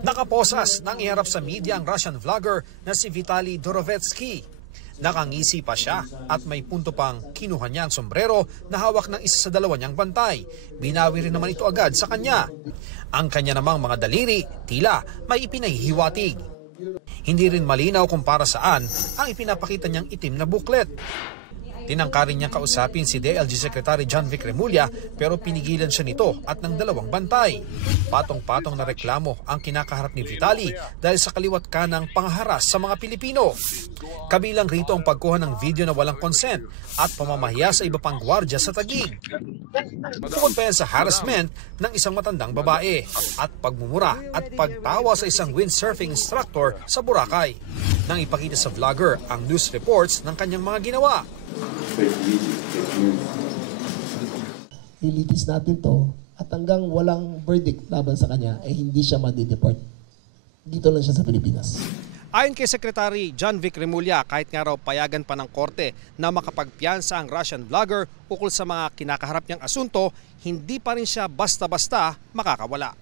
Nakaposas nang iharap sa media ang Russian vlogger na si Vitaly Dorovetsky. Nakangisi pa siya at may punto pang kinuha niya ang sombrero na hawak ng isa sa dalawa niyang bantay. Binawi rin naman ito agad sa kanya. Ang kanya namang mga daliri, tila may ipinahihiwatig. Hindi rin malinaw kung para saan ang ipinapakita niyang itim na booklet. Tinangka rin niyang kausapin si DLG Secretary John Vic Remulla pero pinigilan siya nito at ng dalawang bantay. Patong-patong na reklamo ang kinakaharap ni Vitaly dahil sa kaliwat kanang pangharas sa mga Pilipino. Kabilang rito ang pagkuha ng video na walang consent at pamamahiya sa iba pang gwardya sa Taguig. Bukod pa yan sa harassment ng isang matandang babae at pagmumura at pagtawa sa isang windsurfing instructor sa Boracay. Nang ipakita sa vlogger ang news reports ng kanyang mga ginawa. Nilitis natin to at hanggang walang verdict laban sa kanya ay hindi siya madideport. Dito lang siya sa Pilipinas. Ayon kay Secretary John Vic Remulla, kahit nga raw payagan pa ng korte na makapagpiyansa ang Russian vlogger ukol sa mga kinakaharap niyang asunto, hindi pa rin siya basta-basta makakawala.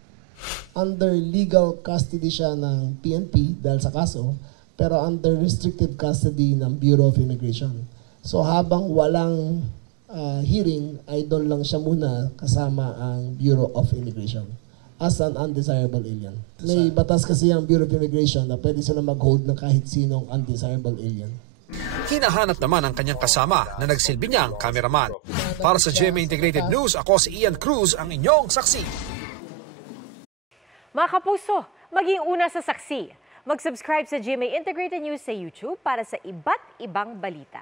Under legal custody siya ng PNP dahil sa kaso, pero under restricted custody ng Bureau of Immigration. So habang walang hearing, ay doon lang siya muna kasama ang Bureau of Immigration as an undesirable alien. May batas kasi ang Bureau of Immigration na pwede sila mag-hold ng kahit sinong undesirable alien. Hinahanap naman ang kanyang kasama na nagsilbi niyang cameraman. Para sa GMA Integrated News, ako si Ian Cruz, ang inyong saksi. Mga kapuso, maging una sa saksi. Mag-subscribe sa GMA Integrated News sa YouTube para sa iba't ibang balita.